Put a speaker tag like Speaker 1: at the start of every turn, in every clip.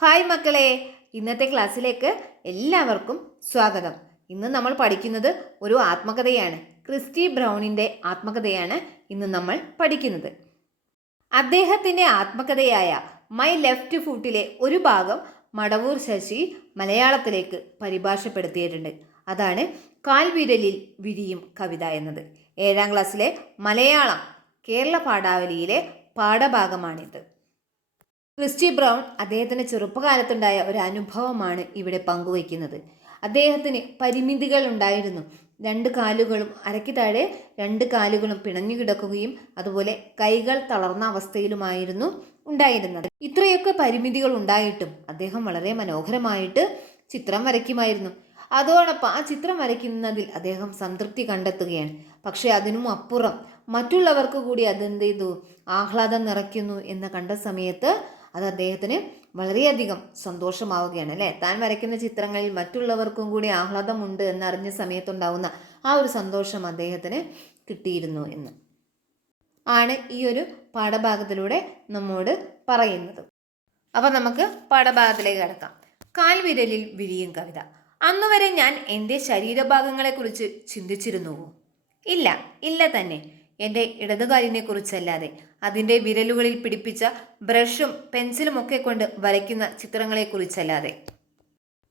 Speaker 1: Hi മക്കളെ. ഇന്നത്തെ ക്ലാസ്സിലേക്ക് എല്ലാവർക്കും സ്വാഗതം. ഇന്ന് നമ്മൾ പഠിക്കുന്നത് ഒരു ആത്മകഥയാണ്. ക്രിസ്റ്റി ബ്രൗണിന്റെ ആത്മകഥയാണ് ഇന്ന് നമ്മൾ പഠിക്കുന്നത്. അദ്ദേഹത്തിന്റെ ആത്മകഥയായ മൈ ലെഫ്റ്റ് ഫുട്ടിലെ ഒരു ഭാഗം മടവൂർ ശശി മലയാളത്തിലേക്ക് പരിഭാഷപ്പെടുത്തിയിട്ടുണ്ട്. അതാണ് കാൽവിരലിൽ വിരിയും കവിത എന്നത്. ഏഴാം ക്ലാസ്സിലെ മലയാളം കേരള പാഠാവലിയിലെ പാഠഭാഗമാണിത്. ക്രിസ്റ്റി ബ്രൗൺ അദ്ദേഹത്തിന്റെ ചെറുപ്പകാലത്തുണ്ടായ ഒരു അനുഭവമാണ് ഇവിടെ പങ്കുവയ്ക്കുന്നത്. അദ്ദേഹത്തിന് പരിമിതികൾ ഉണ്ടായിരുന്നു. രണ്ട് കാലുകളും അരയ്ക്ക് താഴെ രണ്ട് കാലുകളും പിണഞ്ഞു കിടക്കുകയും അതുപോലെ കൈകൾ തളർന്ന അവസ്ഥയിലുമായിരുന്നു ഉണ്ടായിരുന്നത്. ഇത്രയൊക്കെ പരിമിതികൾ ഉണ്ടായിട്ടും അദ്ദേഹം വളരെ മനോഹരമായിട്ട് ചിത്രം വരയ്ക്കുമായിരുന്നു. അതോടൊപ്പം ആ ചിത്രം വരയ്ക്കുന്നതിൽ അദ്ദേഹം സംതൃപ്തി കണ്ടെത്തുകയാണ്. പക്ഷേ അതിനും അപ്പുറം മറ്റുള്ളവർക്ക് കൂടി അതെന്ത് ചെയ്തു ആഹ്ലാദം നിറയ്ക്കുന്നു എന്ന് കണ്ട സമയത്ത് അത് അദ്ദേഹത്തിന് വളരെയധികം സന്തോഷമാവുകയാണ് അല്ലേ? താൻ വരയ്ക്കുന്ന ചിത്രങ്ങളിൽ മറ്റുള്ളവർക്കും കൂടി ആഹ്ലാദമുണ്ട് എന്നറിഞ്ഞ സമയത്തുണ്ടാവുന്ന ആ ഒരു സന്തോഷം അദ്ദേഹത്തിന് കിട്ടിയിരുന്നു എന്ന്. ആണ് ഈ ഒരു പാഠഭാഗത്തിലൂടെ നമ്മോട് പറയുന്നത്. അപ്പോൾ നമുക്ക് പാഠഭാഗത്തിലേക്ക് കിടക്കാം. കാൽവിരലിൽ വിരിയും കവിത. അന്നുവരെ ഞാൻ എന്റെ ശരീരഭാഗങ്ങളെക്കുറിച്ച് ചിന്തിച്ചിരുന്നുവോ? ഇല്ല ഇല്ല തന്നെ. എന്റെ ഇടതുകാലിനെ കുറിച്ചല്ലാതെ അതിന്റെ വിരലുകളിൽ പിടിപ്പിച്ച ബ്രഷും പെൻസിലും ഒക്കെ കൊണ്ട് വരയ്ക്കുന്ന ചിത്രങ്ങളെക്കുറിച്ചല്ലാതെ.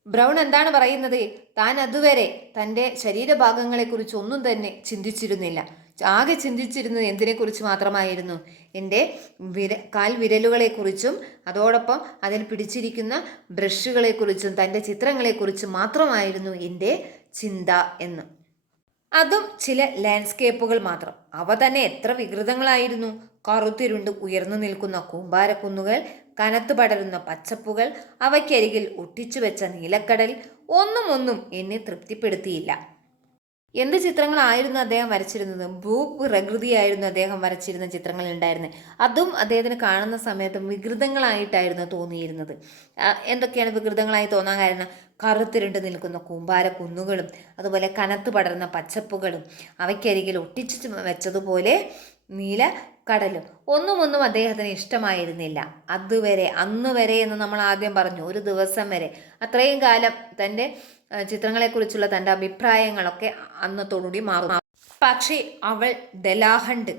Speaker 1: ബ്രൗൺ എന്താണ് പറയുന്നത്? താൻ അതുവരെ തന്റെ ശരീരഭാഗങ്ങളെക്കുറിച്ച് ഒന്നും തന്നെ ചിന്തിച്ചിരുന്നില്ല. ആകെ ചിന്തിച്ചിരുന്നത് എന്തിനെക്കുറിച്ച് മാത്രമായിരുന്നു? എന്റെ വിര കാൽ വിരലുകളെക്കുറിച്ചും അതോടൊപ്പം അതിൽ പിടിച്ചിരിക്കുന്ന ബ്രഷുകളെക്കുറിച്ചും തന്റെ ചിത്രങ്ങളെക്കുറിച്ചും മാത്രമായിരുന്നു എന്റെ ചിന്ത എന്ന്. അതും ചില ലാൻഡ്സ്കേപ്പുകൾ മാത്രം. അവ തന്നെ എത്ര വികൃതങ്ങളായിരുന്നു. കറുത്തിരുണ്ട് ഉയർന്നു നിൽക്കുന്ന കൂമ്പാരക്കുന്നുകൾ കനത്തു പടരുന്ന പച്ചപ്പുകൾ അവയ്ക്കരികിൽ ഒട്ടിച്ചു വെച്ച നീലക്കടൽ ഒന്നും ഒന്നും എന്നെ തൃപ്തിപ്പെടുത്തിയില്ല. എന്ത് ചിത്രങ്ങളായിരുന്നു അദ്ദേഹം വരച്ചിരുന്നത്? ഭൂപ്രകൃതിയായിരുന്നു അദ്ദേഹം വരച്ചിരുന്ന ചിത്രങ്ങൾ ഉണ്ടായിരുന്നത് അതും അദ്ദേഹത്തിന് കാണുന്ന സമയത്ത് വികൃതങ്ങളായിട്ടായിരുന്നു തോന്നിയിരുന്നത്. എന്തൊക്കെയാണ് വികൃതങ്ങളായി തോന്നാൻ കാരണം? കറുത്തിരുണ്ട് നിൽക്കുന്ന കൂമ്പാര കുന്നുകളും അതുപോലെ കനത്ത് പടർന്ന പച്ചപ്പുകളും അവയ്ക്കരികിൽ ഒട്ടിച്ചു വെച്ചതുപോലെ നീല കടലും. ഒന്നും ഒന്നും അദ്ദേഹത്തിന് ഇഷ്ടമായിരുന്നില്ല. അതുവരെ അന്ന് വരെ എന്ന് നമ്മൾ ആദ്യം പറഞ്ഞു ഒരു ദിവസം വരെ. അത്രയും കാലം തന്റെ ചിത്രങ്ങളെക്കുറിച്ചുള്ള തന്റെ അഭിപ്രായങ്ങളൊക്കെ അന്നത്തോടുകൂടി മാറും. പക്ഷേ അവൾ ദലാഹണ്ട്.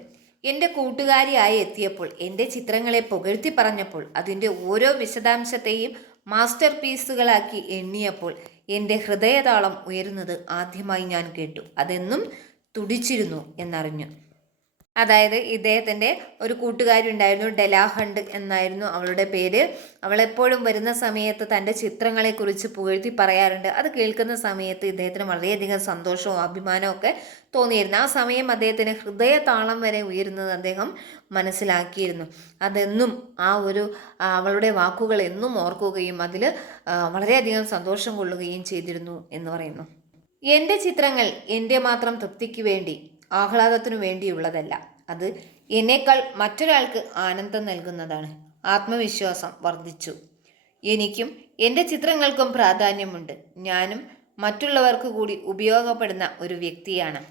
Speaker 1: എന്റെ കൂട്ടുകാരിയായി എത്തിയപ്പോൾ എന്റെ ചിത്രങ്ങളെ പുകഴ്ത്തി പറഞ്ഞപ്പോൾ അതിന്റെ ഓരോ വിശദാംശത്തെയും മാസ്റ്റർ പീസുകളാക്കി എണ്ണിയപ്പോൾ എന്റെ ഹൃദയതാളം ഉയരുന്നത് ആദ്യമായി ഞാൻ കേട്ടു. അതെന്നും തുടിച്ചിരുന്നു എന്നറിഞ്ഞു. അതായത് ഇദ്ദേഹത്തിന്റെ ഒരു കൂട്ടുകാരി ഉണ്ടായിരുന്നു ഡെലാഹണ്ട് എന്നായിരുന്നു അവളുടെ പേര്. അവളെപ്പോഴും വരുന്ന സമയത്ത് തന്റെ ചിത്രങ്ങളെക്കുറിച്ച് പുകഴ്ത്തി പറയാറുണ്ട്. അത് കേൾക്കുന്ന സമയത്ത് ഇദ്ദേഹത്തിന് വളരെയധികം സന്തോഷവും അഭിമാനവും ഒക്കെ തോന്നിയിരുന്നു. ആ സമയം അദ്ദേഹത്തിന് ഹൃദയതാളം വരെ ഉയരുന്നത് അദ്ദേഹം മനസ്സിലാക്കിയിരുന്നു. അതെന്നും ആ ഒരു അവളുടെ വാക്കുകൾ എന്നും ഓർക്കുകയും അതിൽ വളരെയധികം സന്തോഷം കൊള്ളുകയും ചെയ്തിരുന്നു എന്ന് പറയുന്നു. എന്റെ ചിത്രങ്ങൾ എന്റെ മാത്രം തൃപ്തിക്ക് വേണ്ടി ആഹ്ലാദത്തിനു വേണ്ടിയുള്ളതല്ല. അത് എന്നേക്കാൾ മറ്റൊരാൾക്ക് ആനന്ദം നൽകുന്നതാണ്. ആത്മവിശ്വാസം വർദ്ധിച്ചു. എനിക്കും എന്റെ ചിത്രങ്ങൾക്കും പ്രാധാന്യമുണ്ട്. ഞാനും മറ്റുള്ളവർക്ക് കൂടി ഉപയോഗപ്പെടുന്ന ഒരു വ്യക്തിയാണ്.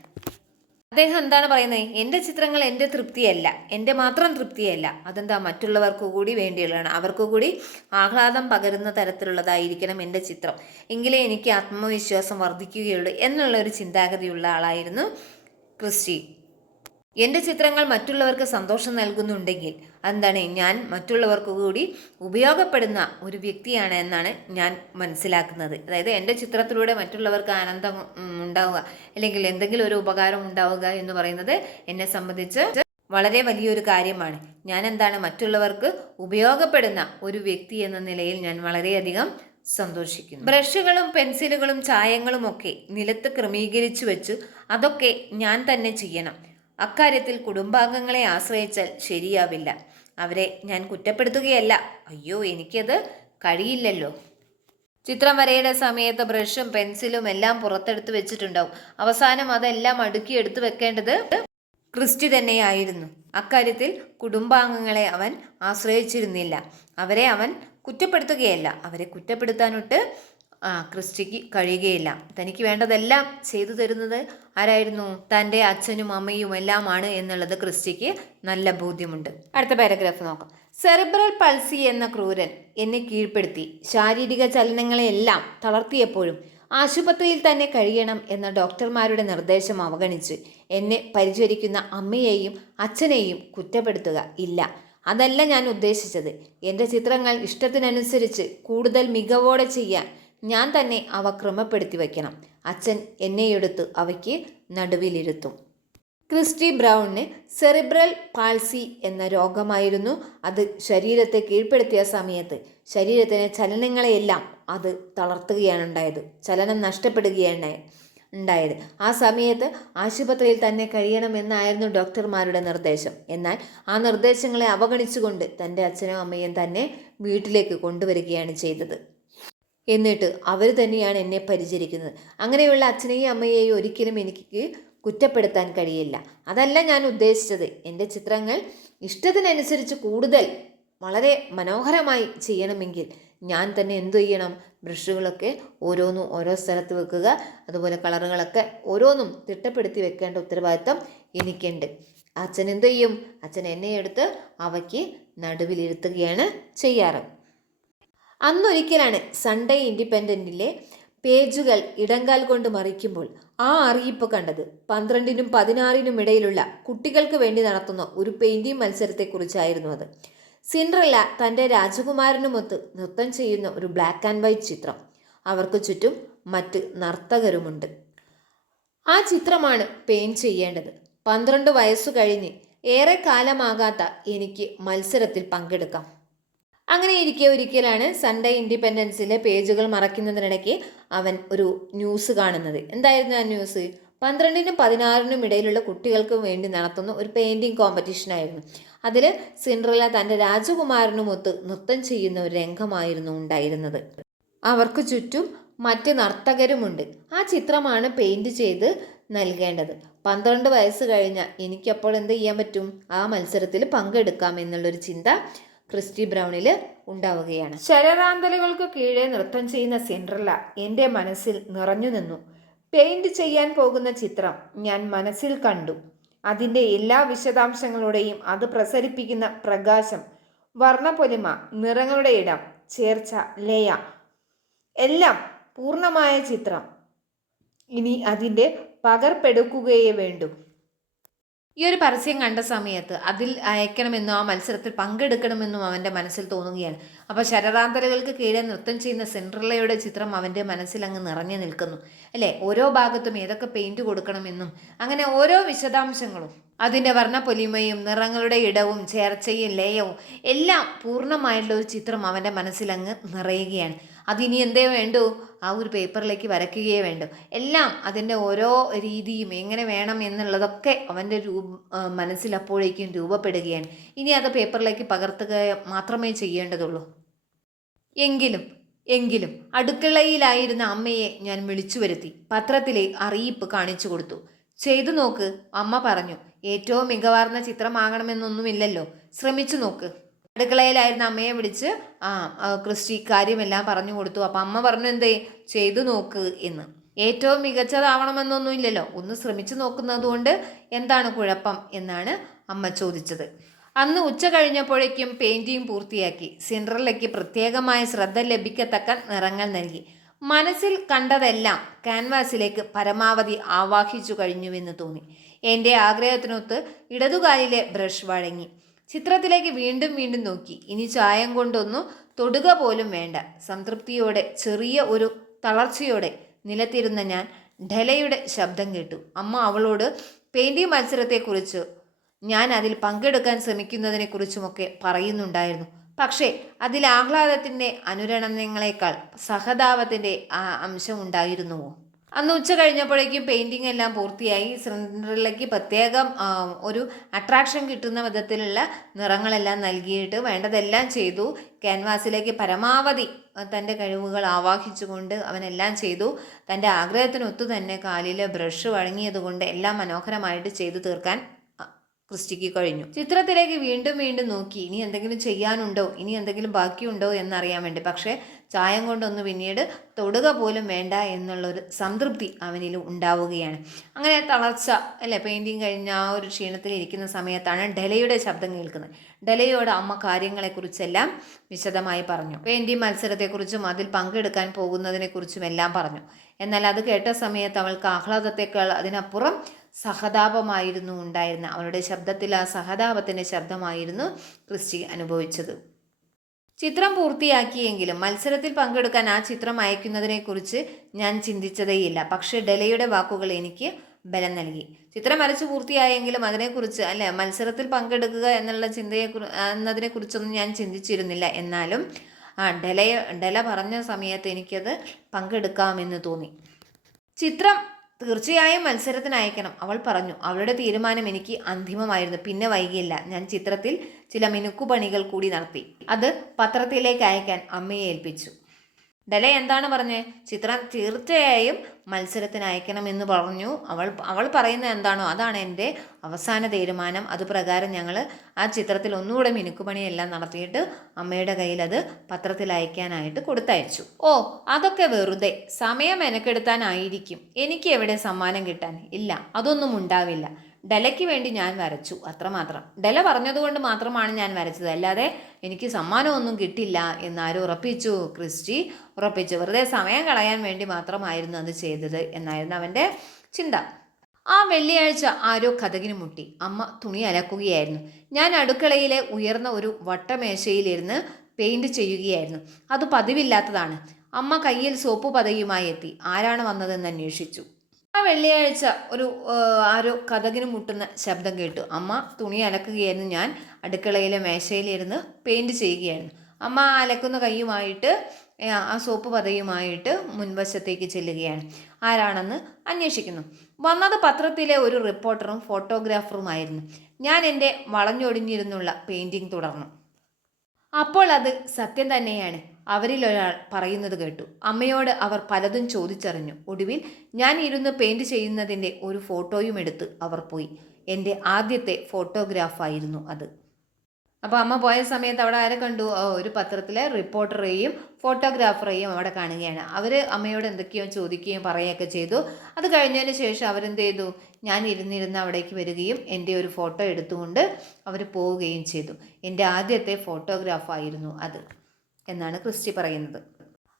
Speaker 1: അദ്ദേഹം എന്താണ് പറയുന്നത്? എന്റെ ചിത്രങ്ങൾ എന്റെ തൃപ്തിയല്ല. എന്റെ മാത്രം തൃപ്തിയല്ല. അതെന്താ? മറ്റുള്ളവർക്ക് കൂടി വേണ്ടിയുള്ളതാണ്. അവർക്ക് കൂടി ആഹ്ലാദം പകരുന്ന തരത്തിലുള്ളതായിരിക്കണം എന്റെ ചിത്രം. എങ്കിലേ എനിക്ക് ആത്മവിശ്വാസം വർദ്ധിക്കുകയുള്ളൂ എന്നുള്ള ഒരു ചിന്താഗതിയുള്ള ആളായിരുന്നു ക്രിസ്റ്റി. എന്റെ ചിത്രങ്ങൾ മറ്റുള്ളവർക്ക് സന്തോഷം നൽകുന്നുണ്ടെങ്കിൽ എന്താണ് ഞാൻ മറ്റുള്ളവർക്ക് കൂടി ഉപയോഗപ്പെടുന്ന ഒരു വ്യക്തിയാണ് എന്നാണ് ഞാൻ മനസ്സിലാക്കുന്നത്. അതായത് എന്റെ ചിത്രത്തിലൂടെ മറ്റുള്ളവർക്ക് ആനന്ദം ഉണ്ടാവുക അല്ലെങ്കിൽ എന്തെങ്കിലും ഒരു ഉപകാരം ഉണ്ടാവുക എന്ന് പറയുന്നത് എന്നെ സംബന്ധിച്ച് വളരെ വലിയൊരു കാര്യമാണ്. ഞാൻ എന്താണ് മറ്റുള്ളവർക്ക് ഉപയോഗപ്പെടുന്ന ഒരു വ്യക്തി എന്ന നിലയിൽ ഞാൻ വളരെയധികം സന്തോഷിക്കുന്നു. ബ്രഷുകളും പെൻസിലുകളും ചായങ്ങളും ഒക്കെ നിലത്ത് ക്രമീകരിച്ചു വെച്ച് അതൊക്കെ ഞാൻ തന്നെ ചെയ്യണം. അക്കാര്യത്തിൽ കുടുംബാംഗങ്ങളെ ആശ്രയിച്ചാൽ ശരിയാവില്ല. അവരെ ഞാൻ കുറ്റപ്പെടുത്തുകയല്ല. അയ്യോ എനിക്കത് കഴിയില്ലല്ലോ. ചിത്രം വരയുടെ സമയത്ത് ബ്രഷും പെൻസിലും എല്ലാം പുറത്തെടുത്ത് വെച്ചിട്ടുണ്ടാവും. അവസാനം അതെല്ലാം അടുക്കി എടുത്തു വെക്കേണ്ടത് ക്രിസ്റ്റി തന്നെയായിരുന്നു. അക്കാര്യത്തിൽ കുടുംബാംഗങ്ങളെ അവൻ ആശ്രയിച്ചിരുന്നില്ല. അവരെ അവൻ കുറ്റപ്പെടുത്തുകയല്ല. അവരെ കുറ്റപ്പെടുത്താനൊട്ട് ക്രിസ്റ്റിക്ക് കഴിയുകയില്ല. തനിക്ക് വേണ്ടതെല്ലാം ചെയ്തു തരുന്നത് ആരായിരുന്നു? തന്റെ അച്ഛനും അമ്മയും എല്ലാമാണ് എന്നുള്ളത് ക്രിസ്റ്റിക്ക് നല്ല ബോധ്യമുണ്ട്. അടുത്ത പാരഗ്രാഫ് നോക്കാം. സെറിബ്രൽ പൾസി എന്ന ക്രൂരൻ എന്നെ കീഴ്പ്പെടുത്തി. ശാരീരിക ചലനങ്ങളെല്ലാം തളർത്തിയപ്പോഴും ആശുപത്രിയിൽ തന്നെ കഴിയണം എന്ന ഡോക്ടർമാരുടെ നിർദ്ദേശം അവഗണിച്ച് എന്നെ പരിചരിക്കുന്ന അമ്മയെയും അച്ഛനെയും കുറ്റപ്പെടുത്തുക ഇല്ല. അതല്ല ഞാൻ ഉദ്ദേശിച്ചത്. എന്റെ ചിത്രങ്ങൾ ഇഷ്ടത്തിനനുസരിച്ച് കൂടുതൽ മികവോടെ ചെയ്യാൻ ഞാൻ തന്നെ അവ ക്രമപ്പെടുത്തി വയ്ക്കണം. അച്ഛൻ എന്നെയെടുത്ത് അവയ്ക്ക് നടുവിലിരുത്തും. ക്രിസ്റ്റി ബ്രൗണിന് സെറിബ്രൽ പാൾസി എന്ന രോഗമായിരുന്നു അത് ശരീരത്തെ കീഴ്പ്പെടുത്തിയ സമയത്ത്. ശരീരത്തിലെ ചലനങ്ങളെയെല്ലാം അത് തളർത്തുകയാണ് ഉണ്ടായത് ചലനം നഷ്ടപ്പെടുകയാണ് ഉണ്ടായത്. ആ സമയത്ത് ആശുപത്രിയിൽ തന്നെ കഴിയണമെന്നായിരുന്നു ഡോക്ടർമാരുടെ നിർദ്ദേശം. എന്നാൽ ആ നിർദ്ദേശങ്ങളെ അവഗണിച്ചുകൊണ്ട് തന്റെ അച്ഛനും അമ്മയും തന്നെ വീട്ടിലേക്ക് കൊണ്ടുവരികയാണ് ചെയ്തത്. എന്നിട്ട് അവർ തന്നെയാണ് എന്നെ പരിചരിക്കുന്നത്. അങ്ങനെയുള്ള അച്ഛനെയും അമ്മയെയും ഒരിക്കലും എനിക്ക് കുറ്റപ്പെടുത്താൻ കഴിയില്ല. അതല്ല ഞാൻ ഉദ്ദേശിച്ചത്. എന്റെ ചിത്രങ്ങൾ ഇഷ്ടത്തിനനുസരിച്ച് കൂടുതൽ വളരെ മനോഹരമായി ചെയ്യണമെങ്കിൽ ഞാൻ തന്നെ എന്തു ചെയ്യണം? ബ്രഷുകളൊക്കെ ഓരോന്നും ഓരോ സ്ഥലത്ത് വെക്കുക. അതുപോലെ കളറുകളൊക്കെ ഓരോന്നും തിട്ടപ്പെടുത്തി വെക്കേണ്ട ഉത്തരവാദിത്തം എനിക്കുണ്ട്. അച്ഛൻ എന്തു ചെയ്യും? അച്ഛൻ എന്നെ എടുത്ത് അവയ്ക്ക് നടുവിലിരുത്തുകയാണ് ചെയ്യാറ്. അന്നൊരിക്കലാണ് സൺഡേ ഇൻഡിപെൻഡന്റിലെ പേജുകൾ ഇടങ്കാൽ കൊണ്ട് മറിക്കുമ്പോൾ ആ അറിയിപ്പ് കണ്ടത്. പന്ത്രണ്ടിനും പതിനാറിനും ഇടയിലുള്ള കുട്ടികൾക്ക് വേണ്ടി നടത്തുന്ന ഒരു പെയിന്റിംഗ് മത്സരത്തെക്കുറിച്ചായിരുന്നു അത്. സിൻഡ്രല്ല തന്റെ രാജകുമാരനുമൊത്ത് നൃത്തം ചെയ്യുന്ന ഒരു ബ്ലാക്ക് ആൻഡ് വൈറ്റ് ചിത്രം. അവർക്ക് ചുറ്റും മറ്റ് നർത്തകരുമുണ്ട്. ആ ചിത്രമാണ് പെയിന്റ് ചെയ്യേണ്ടത്. പന്ത്രണ്ട് വയസ്സു കഴിഞ്ഞ് ഏറെ കാലമാകാത്ത എനിക്ക് മത്സരത്തിൽ പങ്കെടുക്കാം. അങ്ങനെ ഇരിക്കെ ഒരിക്കലാണ് സൺഡേ ഇൻഡിപെൻഡൻസിലെ പേജുകൾ മറയ്ക്കുന്നതിനിടയ്ക്ക് അവൻ ഒരു ന്യൂസ് കാണുന്നത്. എന്തായിരുന്നു ആ ന്യൂസ് പന്ത്രണ്ടിനും പതിനാറിനും ഇടയിലുള്ള കുട്ടികൾക്ക് വേണ്ടി നടത്തുന്ന ഒരു പെയിന്റിങ് കോമ്പറ്റീഷനായിരുന്നു അതിൽ സിൻഡ്രല തന്റെ രാജകുമാരനുമൊത്ത് നൃത്തം ചെയ്യുന്ന ഒരു രംഗമായിരുന്നു ഉണ്ടായിരുന്നത്. അവർക്ക് ചുറ്റും മറ്റ് നർത്തകരുമുണ്ട്. ആ ചിത്രമാണ് പെയിന്റ് ചെയ്ത് നൽകേണ്ടത്. പന്ത്രണ്ട് വയസ്സ് കഴിഞ്ഞ എനിക്കപ്പോൾ എന്ത് ചെയ്യാൻ പറ്റും? ആ മത്സരത്തിൽ പങ്കെടുക്കാം എന്നുള്ളൊരു ചിന്ത ക്രിസ്റ്റി ബ്രൗണിൽ ഉണ്ടാവുകയാണ്. ശരറാന്തലുകൾക്ക് കീഴെ നൃത്തം ചെയ്യുന്ന സിൻഡ്രല്ല എന്റെ മനസ്സിൽ നിറഞ്ഞു നിന്നു. പെയിന്റ് ചെയ്യാൻ പോകുന്ന ചിത്രം ഞാൻ മനസ്സിൽ കണ്ടു. അതിന്റെ എല്ലാ വിശദാംശങ്ങളുടെയും അത് പ്രസരിപ്പിക്കുന്ന പ്രകാശം വർണപൊലിമ നിറങ്ങളുടെ ഇടം ചേർച്ച ലയ എല്ലാം പൂർണമായ ചിത്രം. ഇനി അതിന്റെ പകർപ്പെടുക്കുകയേ വേണ്ടൂ. ഈ ഒരു പരസ്യം കണ്ട സമയത്ത് അതിൽ അയക്കണമെന്നും ആ മത്സരത്തിൽ പങ്കെടുക്കണമെന്നും അവന്റെ മനസ്സിൽ തോന്നുകയാണ്. അപ്പോൾ ശരറാന്തലുകൾക്ക് കീഴെ നൃത്തം ചെയ്യുന്ന സെൻട്രലയുടെ ചിത്രം അവന്റെ മനസ്സിൽ അങ്ങ് നിറഞ്ഞു നിൽക്കുന്നു. അല്ലേ? ഓരോ ഭാഗത്തും ഏതൊക്കെ പെയിന്റ് കൊടുക്കണമെന്നും അങ്ങനെ ഓരോ വിശദാംശങ്ങളും അതിന്റെ വർണപ്പൊലിമയും നിറങ്ങളുടെ ഇടവും ചേർച്ചയും ലയവും എല്ലാം പൂർണമായിട്ടുള്ള ഒരു ചിത്രം അവന്റെ മനസ്സിലങ്ങ് നിറയുകയാണ്. അതിനി എന്തേ വേണ്ടൂ? ആ ഒരു പേപ്പറിലേക്ക് വരയ്ക്കുകയേ വേണ്ടു. എല്ലാം അതിന്റെ ഓരോ രീതിയും എങ്ങനെ വേണം എന്നുള്ളതൊക്കെ അവന്റെ രൂപ മനസ്സിൽ അപ്പോഴേക്കും രൂപപ്പെടുകയാണ്. ഇനി അത് പേപ്പറിലേക്ക് പകർത്തുക മാത്രമേ ചെയ്യേണ്ടതുള്ളൂ. എങ്കിലും എങ്കിലും അടുക്കളയിലായിരുന്ന അമ്മയെ ഞാൻ വിളിച്ചു വരുത്തി. പത്രത്തിലെ അറിയിപ്പ് കാണിച്ചു കൊടുത്തു. ചെയ്തു നോക്ക് അമ്മ പറഞ്ഞു. ഏറ്റവും മികവാർന്ന ചിത്രമാകണമെന്നൊന്നുമില്ലല്ലോ. ശ്രമിച്ചു നോക്ക്. അടുക്കളയിലായിരുന്ന അമ്മയെ വിളിച്ച് ആ ക്രിസ്റ്റി കാര്യമെല്ലാം പറഞ്ഞു കൊടുത്തു. അപ്പം അമ്മ പറഞ്ഞു എന്തേ? ചെയ്തു നോക്ക് എന്ന്. ഏറ്റവും മികച്ചതാവണമെന്നൊന്നുമില്ലല്ലോ. ഒന്ന് ശ്രമിച്ചു നോക്കുന്നതുകൊണ്ട് എന്താണ് കുഴപ്പം? എന്നാണ് അമ്മ ചോദിച്ചത്. അന്ന് ഉച്ച കഴിഞ്ഞപ്പോഴേക്കും പെയിന്റിങ് പൂർത്തിയാക്കി. സിൻഡ്രലയ്ക്ക് പ്രത്യേകമായ ശ്രദ്ധ ലഭിക്കത്തക്ക നിറങ്ങൾ നൽകി. മനസ്സിൽ കണ്ടതെല്ലാം ക്യാൻവാസിലേക്ക് പരമാവധി ആവാഹിച്ചു കഴിഞ്ഞുവെന്ന് തോന്നി. എന്റെ ആഗ്രഹത്തിനൊത്ത് ഇടതുകാലിലെ ബ്രഷ് വഴങ്ങി. ചിത്രത്തിലേക്ക് വീണ്ടും വീണ്ടും നോക്കി. ഇനി ചായം കൊണ്ടൊന്നു തൊടുക പോലും വേണ്ട. സംതൃപ്തിയോടെ ചെറിയ ഒരു തളർച്ചയോടെ നിലത്തിരുന്ന ഞാൻ ഢലയുടെ ശബ്ദം കേട്ടു. അമ്മ അവളോട് പെയിന്റിംഗ് മത്സരത്തെക്കുറിച്ച് ഞാൻ അതിൽ പങ്കെടുക്കാൻ ശ്രമിക്കുന്നതിനെക്കുറിച്ചുമൊക്കെ പറയുന്നുണ്ടായിരുന്നു. പക്ഷേ അതിൽ ആഹ്ലാദത്തിന്റെ അനുരണനങ്ങളെക്കാൾ സഹതാപത്തിന്റെ ആ അംശം ഉണ്ടായിരുന്നുവോ? അന്ന് ഉച്ച കഴിഞ്ഞപ്പോഴേക്കും പെയിന്റിംഗ് എല്ലാം പൂർത്തിയായി. സിലിണ്ടറിലേക്ക് പ്രത്യേകം ഒരു അട്രാക്ഷൻ കിട്ടുന്ന വിധത്തിലുള്ള നിറങ്ങളെല്ലാം നൽകിയിട്ട് വേണ്ടതെല്ലാം ചെയ്തു. ക്യാൻവാസിലേക്ക് പരമാവധി തന്റെ കഴിവുകൾ ആവാഹിച്ചുകൊണ്ട് അവനെല്ലാം ചെയ്തു. തന്റെ ആഗ്രഹത്തിനൊത്തു തന്നെ കാലിൽ ബ്രഷ് വഴങ്ങിയതുകൊണ്ട് എല്ലാം മനോഹരമായിട്ട് ചെയ്തു തീർക്കാൻ ക്രിസ്റ്റിക്ക് കഴിഞ്ഞു. ചിത്രത്തിലേക്ക് വീണ്ടും വീണ്ടും നോക്കി. ഇനി എന്തെങ്കിലും ചെയ്യാനുണ്ടോ? ഇനി എന്തെങ്കിലും ബാക്കിയുണ്ടോ എന്നറിയാൻ വേണ്ടി. പക്ഷേ ചായം കൊണ്ടൊന്ന് പിന്നീട് തൊടുക പോലും വേണ്ട എന്നുള്ളൊരു സംതൃപ്തി അവനിൽ ഉണ്ടാവുകയാണ്. അങ്ങനെ തളർച്ച അല്ലേ പെയിന്റിങ് കഴിഞ്ഞ ആ ഒരു ക്ഷീണത്തിൽ ഇരിക്കുന്ന സമയത്താണ് ഡെലയുടെ ശബ്ദം കേൾക്കുന്നത്. ഡെലയോട് അമ്മ കാര്യങ്ങളെക്കുറിച്ചെല്ലാം വിശദമായി പറഞ്ഞു. പെയിന്റിങ് മത്സരത്തെക്കുറിച്ചും അതിൽ പങ്കെടുക്കാൻ പോകുന്നതിനെക്കുറിച്ചും എല്ലാം പറഞ്ഞു. എന്നാൽ അത് കേട്ട സമയത്ത് അവൾക്ക് ആഹ്ലാദത്തെക്കാൾ അതിനപ്പുറം സഹതാപമായിരുന്നു ഉണ്ടായിരുന്ന അവളുടെ ശബ്ദത്തിൽ ആ സഹതാപത്തിന്റെ ശബ്ദമായിരുന്നു ക്രിസ്റ്റി അനുഭവിച്ചത്. ചിത്രം പൂർത്തിയാക്കിയെങ്കിലും മത്സരത്തിൽ പങ്കെടുക്കാൻ ആ ചിത്രം അയക്കുന്നതിനെക്കുറിച്ച് ഞാൻ ചിന്തിച്ചതേയില്ല. പക്ഷേ ഡെലയുടെ വാക്കുകൾ എനിക്ക് ബലം നൽകി. ചിത്രം വരച്ച് പൂർത്തിയായെങ്കിലും അതിനെക്കുറിച്ച് അല്ലെ മത്സരത്തിൽ പങ്കെടുക്കുക എന്നുള്ള ചിന്തയെ എന്നതിനെക്കുറിച്ചൊന്നും ഞാൻ ചിന്തിച്ചിരുന്നില്ല. എന്നാലും ആ ഡെലയ ഡെല പറഞ്ഞ സമയത്ത് എനിക്കത് പങ്കെടുക്കാമെന്ന് തോന്നി. ചിത്രം തീർച്ചയായും മത്സരത്തിന് അയക്കണം അവൾ പറഞ്ഞു. അവളുടെ തീരുമാനം എനിക്ക് അന്തിമമായിരുന്നു. പിന്നെ വൈകിയില്ല. ഞാൻ ചിത്രത്തിൽ ചില മിനുക്കുപണികൾ കൂടി നടത്തി. അത് പത്രത്തിലേക്ക് അയക്കാൻ അമ്മയെ ഏൽപ്പിച്ചു. ഡല എന്താണ് പറഞ്ഞത് ചിത്രം തീർച്ചയായും മത്സരത്തിന് അയക്കണമെന്ന് പറഞ്ഞു. അവൾ അവൾ പറയുന്നത് എന്താണോ അതാണ് എന്റെ അവസാന തീരുമാനം. അതുപ്രകാരം ഞങ്ങൾ ആ ചിത്രത്തിൽ ഒന്നുകൂടെ മിനുക്കുപണിയെല്ലാം നടത്തിയിട്ട് അമ്മയുടെ കയ്യിൽ അത് പത്രത്തിൽ അയക്കാനായിട്ട് കൊടുത്തയച്ചു. ഓ അതൊക്കെ വെറുതെ. സമയം മെനക്കെടുത്താനായിരിക്കും എനിക്ക് എവിടെ സമ്മാനം കിട്ടാൻ? ഇല്ല അതൊന്നും ഉണ്ടാവില്ല. ഡെലയ്ക്ക് വേണ്ടി ഞാൻ വരച്ചു അത്രമാത്രം ഡല പറഞ്ഞതുകൊണ്ട് മാത്രമാണ് ഞാൻ വരച്ചത്. അല്ലാതെ എനിക്ക് സമ്മാനമൊന്നും കിട്ടില്ല എന്നാരും ഉറപ്പിച്ചു? ക്രിസ്റ്റി ഉറപ്പിച്ചു. വെറുതെ സമയം കളയാൻ വേണ്ടി മാത്രമായിരുന്നു അത് ചെയ്തത് എന്നായിരുന്നു അവന്റെ ചിന്ത. ആ വെള്ളിയാഴ്ച ആരോ കഥകിന് മുട്ടി. അമ്മ തുണി അലക്കുകയായിരുന്നു. ഞാൻ അടുക്കളയിലെ ഉയർന്ന ഒരു വട്ടമേശയിലിരുന്ന് പെയിന്റ് ചെയ്യുകയായിരുന്നു. അത് പതിവില്ലാത്തതാണ്. അമ്മ കയ്യിൽ സോപ്പ് പതയുമായി എത്തി. ആരാണ് വന്നതെന്ന് അന്വേഷിച്ചു. ആ വെള്ളിയാഴ്ച ഒരു ആരോ കഥകിന് മുട്ടുന്ന ശബ്ദം കേട്ടു. അമ്മ തുണി അലക്കുകയായിരുന്നു ഞാൻ. അടുക്കളയിലെ മേശയിലിരുന്ന് പെയിന്റ് ചെയ്യുകയായിരുന്നു. അമ്മ അലക്കുന്ന കൈയുമായിട്ട് ആ സോപ്പ് പതയുമായിട്ട് മുൻവശത്തേക്ക് ചെല്ലുകയാണ്. ആരാണെന്ന് അന്വേഷിക്കുന്നു. വന്നത് പത്രത്തിലെ ഒരു റിപ്പോർട്ടറും ഫോട്ടോഗ്രാഫറുമായിരുന്നു. ഞാൻ എന്റെ വളഞ്ഞൊടിഞ്ഞിരുന്നുള്ള പെയിന്റിങ് തുടർന്നു. അപ്പോൾ അത് സത്യം തന്നെയാണ്. അവരിൽ ഒരാൾ പറയുന്നത് കേട്ടു. അമ്മയോട് അവർ പലതും ചോദിച്ചറിഞ്ഞു. ഒടുവിൽ ഞാൻ ഇരുന്ന് പെയിന്റ് ചെയ്യുന്നതിന്റെ ഒരു ഫോട്ടോയും എടുത്ത് അവർ പോയി. എന്റെ ആദ്യത്തെ ഫോട്ടോഗ്രാഫായിരുന്നു അത്. അപ്പോൾ അമ്മ പോയ സമയത്ത് അവിടെ ആരെ കണ്ടു? ഒരു പത്രത്തിലെ റിപ്പോർട്ടറെയും ഫോട്ടോഗ്രാഫറെയും അവിടെ കാണുകയാണ്. അവർ അമ്മയോട് എന്തൊക്കെയോ ചോദിക്കുകയും പറയുകയൊക്കെ ചെയ്തു. അത് കഴിഞ്ഞതിന് ശേഷം അവരെന്ത് ചെയ്തു? ഞാൻ ഇരുന്നിരുന്ന് അവിടേക്ക് വരികയും എന്റെ ഒരു ഫോട്ടോ എടുത്തുകൊണ്ട് അവർ പോവുകയും ചെയ്തു. എന്റെ ആദ്യത്തെ ഫോട്ടോഗ്രാഫായിരുന്നു അത്. എന്നാണ് ക്രിസ്റ്റി പറയുന്നത്.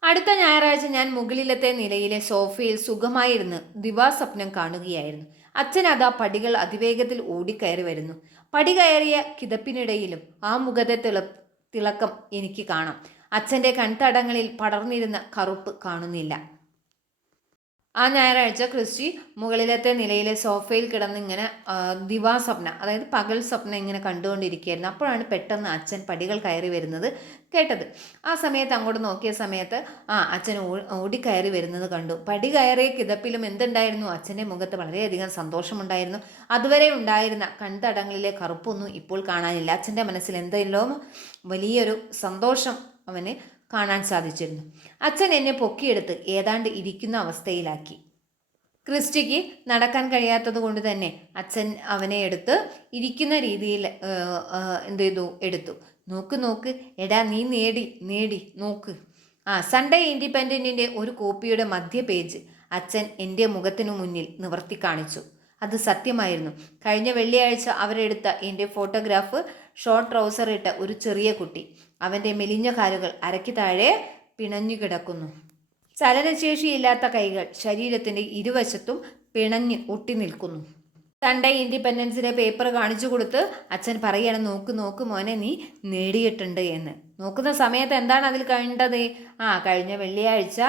Speaker 1: അടുത്ത ഞായറാഴ്ച ഞാൻ മുകളിലത്തെ നിലയിലെ സോഫയിൽ സുഖമായിരുന്ന് ദിവാസ്വപ്നം കാണുകയായിരുന്നു. അച്ഛൻ അതാ പടികൾ അതിവേഗത്തിൽ ഓടിക്കയറി വരുന്നു. പടി കയറിയ കിതപ്പിനിടയിലും ആ മുഖത്തെ തിള തിളക്കം എനിക്ക് കാണാം. അച്ഛന്റെ കൺതടങ്ങളിൽ പടർന്നിരുന്ന കറുപ്പ് കാണുന്നില്ല. ആ ഞായറാഴ്ച ക്രിസ്റ്റി മുകളിലത്തെ നിലയിലെ സോഫയിൽ കിടന്ന് ഇങ്ങനെ ദിവാസ്വപ്ന അതായത് പകൽ സ്വപ്നം ഇങ്ങനെ കണ്ടുകൊണ്ടിരിക്കുകയായിരുന്നു. അപ്പോഴാണ് പെട്ടെന്ന് അച്ഛൻ പടികൾ കയറി വരുന്നത് കേട്ടത്. ആ സമയത്ത് അങ്ങോട്ട് നോക്കിയ സമയത്ത് ആ അച്ഛൻ ഓടി കയറി വരുന്നത് കണ്ടു. പടി കയറിയ കിതപ്പിലും എന്തുണ്ടായിരുന്നു? അച്ഛന്റെ മുഖത്ത് വളരെയധികം സന്തോഷമുണ്ടായിരുന്നു. അതുവരെ ഉണ്ടായിരുന്ന കൺതടങ്ങളിലെ കറുപ്പൊന്നും ഇപ്പോൾ കാണാനില്ല. അച്ഛന്റെ മനസ്സിൽ എന്തെല്ലോ വലിയൊരു സന്തോഷം അവന് കാണാൻ സാധിച്ചിരുന്നു. അച്ഛൻ എന്നെ പൊക്കിയെടുത്ത് ഏതാണ്ട് ഇരിക്കുന്ന അവസ്ഥയിലാക്കി. ക്രിസ്റ്റിക്ക് നടക്കാൻ കഴിയാത്തത് കൊണ്ട് തന്നെ അച്ഛൻ അവനെ എടുത്ത് ഇരിക്കുന്ന രീതിയിൽ എന്ത് ചെയ്തു? എടുത്തു. നോക്ക് നോക്ക്. എടാ നീ നേടി നേടി നോക്ക്. ആ സൺഡേ ഇൻഡിപെൻഡന്റിന്റെ ഒരു കോപ്പിയുടെ മധ്യ പേജ് അച്ഛൻ എന്റെ മുഖത്തിനു മുന്നിൽ നിവർത്തി കാണിച്ചു. അത് സത്യമായിരുന്നു. കഴിഞ്ഞ വെള്ളിയാഴ്ച അവരെടുത്ത എന്റെ ഫോട്ടോഗ്രാഫ് ഷോർട്ട് ട്രൗസർ ഇട്ട ഒരു ചെറിയ കുട്ടി. അവന്റെ മെലിഞ്ഞ കാലുകൾ അരക്കി താഴെ പിണഞ്ഞു കിടക്കുന്നു. ചലനശേഷിയില്ലാത്ത കൈകൾ ശരീരത്തിന്റെ ഇരുവശത്തും പിണഞ്ഞ് ഒട്ടി നിൽക്കുന്നു. തന്റെ ഇൻഡിപെൻഡൻസിന്റെ പേപ്പർ കാണിച്ചു കൊടുത്ത് അച്ഛൻ പറയാണ് നോക്ക് നോക്ക് മോനെ നീ നേടിയിട്ടുണ്ട് എന്ന്. നോക്കുന്ന സമയത്ത് എന്താണ് അതിൽ കണ്ടത്? ആ കഴിഞ്ഞ വെള്ളിയാഴ്ച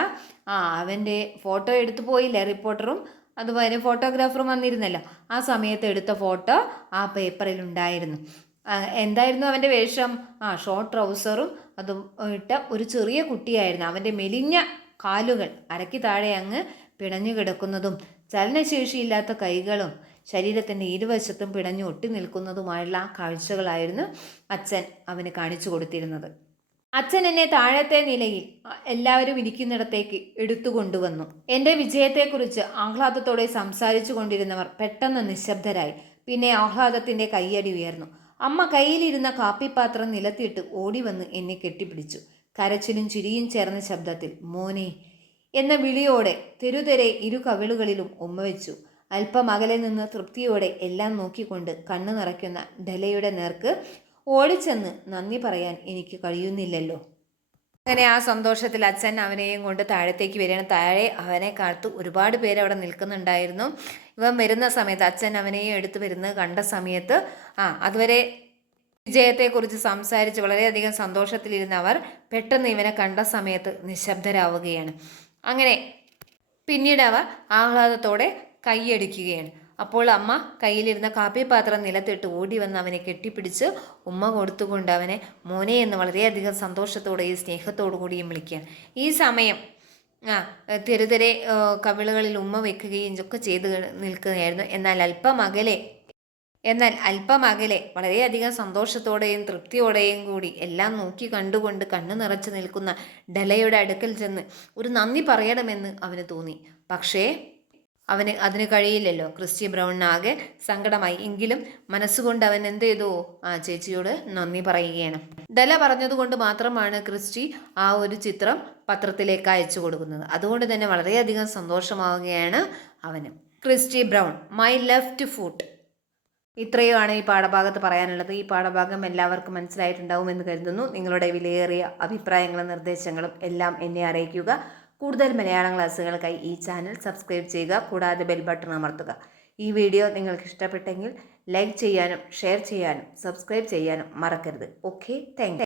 Speaker 1: ആ അവന്റെ ഫോട്ടോ എടുത്തു പോയില്ലേ റിപ്പോർട്ടറും അതുപോലെ ഫോട്ടോഗ്രാഫറും വന്നിരുന്നല്ലോ. ആ സമയത്ത് എടുത്ത ഫോട്ടോ ആ പേപ്പറിൽ ഉണ്ടായിരുന്നു. എന്തായിരുന്നു അവന്റെ വേഷം? ആ ഷോർട്ട് ട്രൗസറും അതും ഇട്ട ഒരു ചെറിയ കുട്ടിയായിരുന്നു. അവന്റെ മെലിഞ്ഞ കാലുകൾ അരക്കി താഴെ അങ്ങ് പിണഞ്ഞു കിടക്കുന്നതും ചലനശേഷിയില്ലാത്ത കൈകളും ശരീരത്തിന്റെ ഇരുവശത്തും പിണഞ്ഞു ഒട്ടി നിൽക്കുന്നതുമായുള്ള ആ കാഴ്ചകളായിരുന്നു അച്ഛൻ അവന് കാണിച്ചു കൊടുത്തിരുന്നത്. അച്ഛൻ എന്നെ താഴത്തെ നിലയിൽ എല്ലാവരും ഇരിക്കുന്നിടത്തേക്ക് എടുത്തു കൊണ്ടുവന്നു. എന്റെ വിജയത്തെക്കുറിച്ച് ആഹ്ലാദത്തോടെ സംസാരിച്ചു കൊണ്ടിരുന്നവർ പെട്ടെന്ന് നിശബ്ദരായി. പിന്നെ ആഹ്ലാദത്തിന്റെ കയ്യടി ഉയർന്നു. അമ്മ കയ്യിലിരുന്ന കാപ്പിപ്പാത്രം നിലത്തിട്ട് ഓടി വന്ന് എന്നെ കെട്ടിപ്പിടിച്ചു. കരച്ചിലും ചിരിയും ചേർന്ന ശബ്ദത്തിൽ മോനെ എന്ന വിളിയോടെ തെരുതെരെ ഇരു കവിളുകളിലും ഉമ്മ വെച്ചു. അല്പം അകലെ നിന്ന് തൃപ്തിയോടെ എല്ലാം നോക്കിക്കൊണ്ട് കണ്ണു നിറയ്ക്കുന്ന ഡലയുടെ നേർക്ക് ഓടിച്ചെന്ന് നന്ദി പറയാൻ എനിക്ക് കഴിയുന്നില്ലല്ലോ. അങ്ങനെ ആ സന്തോഷത്തിൽ അച്ഛൻ അവനെയും കൊണ്ട് താഴത്തേക്ക് വരികയാണ്. താഴെ അവനെ കാത്തു ഒരുപാട് പേര് അവിടെ നിൽക്കുന്നുണ്ടായിരുന്നു. ഇവൻ വരുന്ന സമയത്ത് അച്ഛൻ അവനെയും എടുത്തു വരുന്നത് കണ്ട സമയത്ത് ആ അതുവരെ വിജയത്തെക്കുറിച്ച് സംസാരിച്ച് വളരെയധികം സന്തോഷത്തിലിരുന്നവർ പെട്ടെന്ന് ഇവനെ കണ്ട സമയത്ത് നിശബ്ദരാവുകയാണ്. അങ്ങനെ പിന്നീട് അവർ ആഹ്ലാദത്തോടെ കൈയടിക്കുകയാണ് അപ്പോൾ അമ്മ കയ്യിലിരുന്ന കാപ്പിപാത്രം നിലത്തിട്ട് ഓടി വന്ന് അവനെ കെട്ടിപ്പിടിച്ച് ഉമ്മ കൊടുത്തുകൊണ്ട് അവനെ മോനെ എന്ന് വളരെയധികം സന്തോഷത്തോടെയും സ്നേഹത്തോടു കൂടിയും വിളിക്കുകയാണ്. ഈ സമയം ആ തെരുതെരെ കവിളുകളിൽ ഉമ്മ വെക്കുകയും ഒക്കെ ചെയ്ത് നിൽക്കുകയായിരുന്നു. എന്നാൽ അല്പം അകലെ എന്നാൽ അല്പം അകലെ വളരെയധികം സന്തോഷത്തോടെയും തൃപ്തിയോടെയും കൂടി എല്ലാം നോക്കി കണ്ടുകൊണ്ട് കണ്ണു നിറച്ചു നിൽക്കുന്ന ഡലയുടെ അടുക്കൽ ചെന്ന് ഒരു നന്ദി പറയണമെന്ന് അവന് തോന്നി. പക്ഷേ അവന് അതിന് കഴിയില്ലല്ലോ. ക്രിസ്റ്റി ബ്രൗണിനാകെ സങ്കടമായി. എങ്കിലും മനസ്സുകൊണ്ട് അവൻ എന്ത് ചെയ്തു ആ ചേച്ചിയോട് നന്ദി പറയുകയാണ്. ഡല പറഞ്ഞതുകൊണ്ട് മാത്രമാണ് ക്രിസ്റ്റി ആ ഒരു ചിത്രം പത്രത്തിലേക്ക് അയച്ചു കൊടുക്കുന്നത്. അതുകൊണ്ട് തന്നെ വളരെയധികം സന്തോഷമാവുകയാണ് അവന്. Christy Brown my left foot ഇത്രയുമാണ് ഈ പാഠഭാഗത്ത് പറയാനുള്ളത്. ഈ പാഠഭാഗം എല്ലാവർക്കും മനസ്സിലായിട്ടുണ്ടാവുമെന്ന് കരുതുന്നു. നിങ്ങളുടെ വിലയേറിയ അഭിപ്രായങ്ങളും നിർദ്ദേശങ്ങളും എല്ലാം എന്നെ അറിയിക്കുക. കൂടുതൽ മലയാളം ക്ലാസ്സുകൾക്കായി ഈ ചാനൽ സബ്സ്ക്രൈബ് ചെയ്യുക കൂടാതെ ബെൽ ബട്ടൺ അമർത്തുക. ഈ വീഡിയോ നിങ്ങൾക്ക് ഇഷ്ടപ്പെട്ടെങ്കിൽ ലൈക്ക് ചെയ്യാനും ഷെയർ ചെയ്യാനും സബ്സ്ക്രൈബ് ചെയ്യാനും മറക്കരുത്. Okay thank